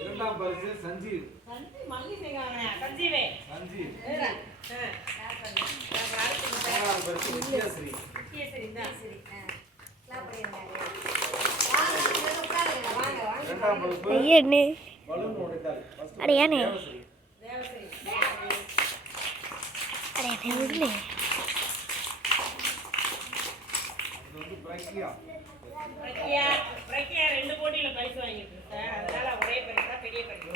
இரண்டாம் பரிசு சஞ்சீவ். சஞ்சீவ். மூணாவது பரிசு வித்யாஸ்ரீ. இரண்டாம் வகுப்பு பலூன் உடைத்தாள். அடையானே ரெண்டு போட்டியில பரிசு வாங்கிட்டு சார். அதனால ஒரே பரிசா பெரிய பரிசு.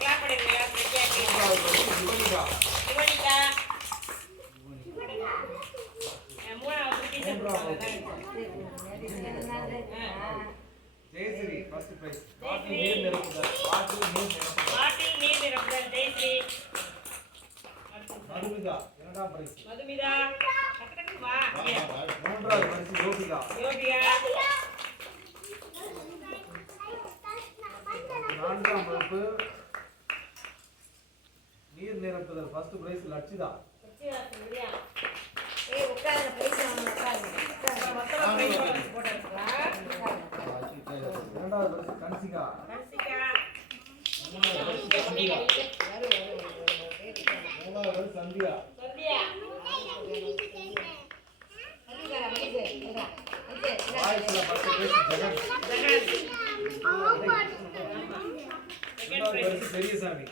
கிளாப் பண்ணுங்க. Jayashree first prize. பாட்டில் நீர் நிரப்புதல். ஜெயஸ்ரீ. மதுமிதா இரண்டாம் பிரைஸ். மதுமிதா வா. மூன்றாவது பரிசு யோகிகா. நான்காம் வகுப்பு நீர் நிரப்புதல் ஃபர்ஸ்ட் பிரைஸ் லட்சிதா. இரண்டாவது பரிசு கன்சிகா. மூணாவது பரிசு சந்தியா. பெரியசாமி.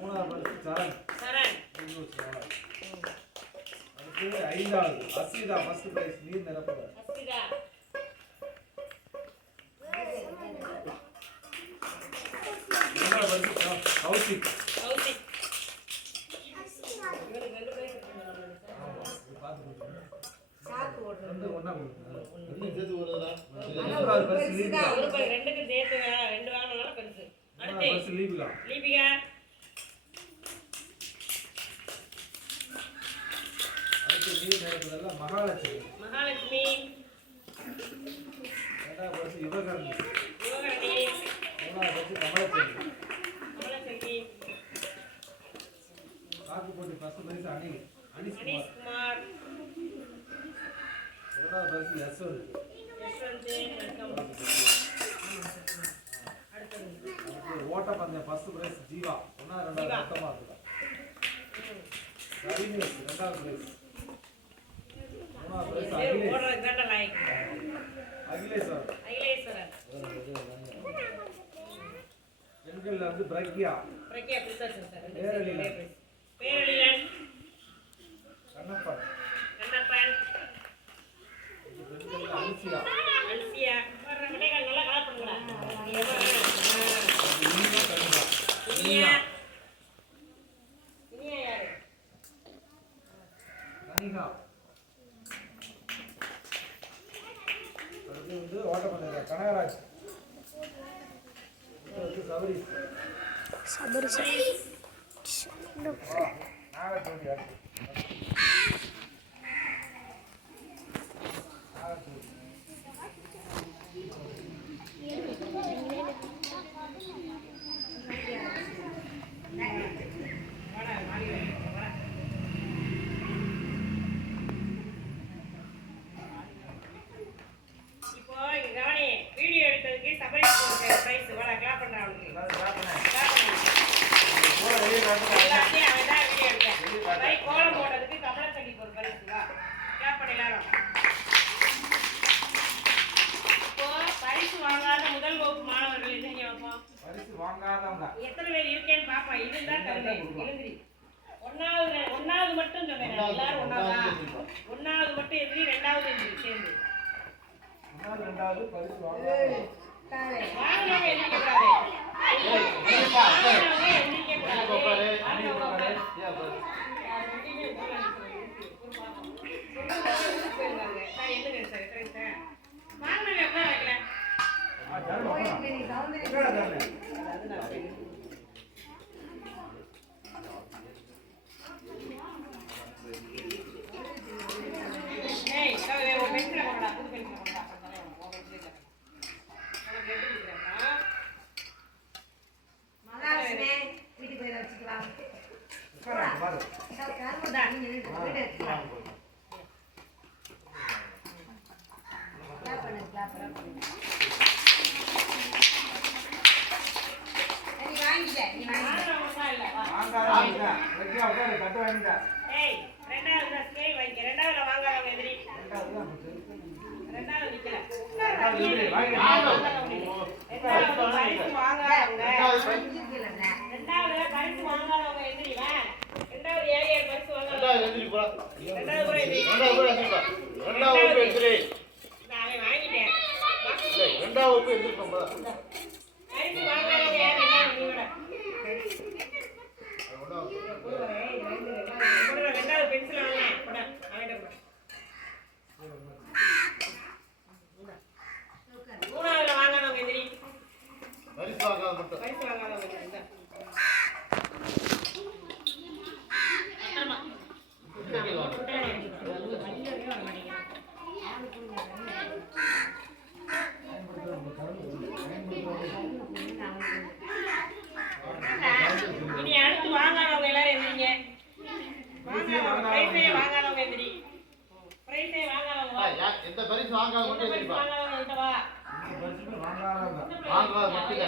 மூணாவது பரிசு சரண். அடுத்து ஐந்தாவது அஸ்விதா ஃபர்ஸ்ட் பிரைஸ் நீர் நிரப்புதல். மூணாவது பரிசு கௌசிக். மகாலட்சுமி. இரண்டாவது பரிசு யுவகரணி. மூணாவது பரிசு கமலச்செல்வி. காக்கு போட்டி ஃபர்ஸ்ட் பரிசு அனிஷ்குமார். இரண்டாவது பரிசு யஸ்வந்த். ஓட்டப்பந்தயம் ஃபர்ஸ்ட் பிரைஸ் ஜீவா. ஒன்னாவது ரெண்டாவது மொத்தமா இருக்கா. ரவினேஷ் இரண்டாவது பிரைஸ். மூணாவது பிரைஸ் அகிலேஸ்வரன். பெண்கள்ல வந்து பிரக்யா. பேரழிலன். கண்ணப்பன். அன்சியா. நல்லா கால் பண்ணுங்க. ஓட்டப்பந்தயம் கனகராஜ். சபரி. நாகச்சோடி. எத்தனை பேர் இருக்கேன்னு பாப்பா. இதுதான் எழுந்திரி. ஒன்னாவது மட்டும் சொன்னேன். எல்லாரும் ஒன்னாவது மட்டும் எதிரி. ரெண்டாவது எதிரி சேர்ந்து ரெண்டாவது பரிசு வீட்டுக்கு போய் வச்சுக்கலாம். வாங்குறவங்கலாம் இல்ல, வா. ஏய், ரெண்டாவது தான் scale வாங்கிக்க. ரெண்டாவதுல வாங்காதவங்க எதிரி. ரெண்டாவது நிக்கல. ரெண்டாவது பரிசு வாங்காதவங்க. ரெண்டாவதுல பரிசு வாங்காதவங்க எதிரி, வா. ரெண்டாவது 7 பரிசு வாங்காதவங்க. ரெண்டாவது கூட எதிரி. நான் அவன் வாங்கிட்டேன். பரிசு வாங்காதவங்க யாரு? ரெண்டாவது நீ விட. ரெண்டாவது பென்சில் வாங்கினேன். கொடு, அவன்கிட்ட கொடு. மூணாவதுல வாங்காதவங்க எதிரி. பரிசு வாங்காதவங்க எதிரி. இந்தா. பத்திரமா. இனி அடுத்து வாங்காதவங்க எல்லாரும் எந்திரிங்க. வாங்காதவங்க பிரைஸே வாங்காதவங்க எந்திரி. பிரைஸே வாங்காதவங்க வா. எந்த பரிசு வாங்காத எந்த பரிசு வாங்காதவங்க என்கிட்ட வா. வாங்காத மட்டும்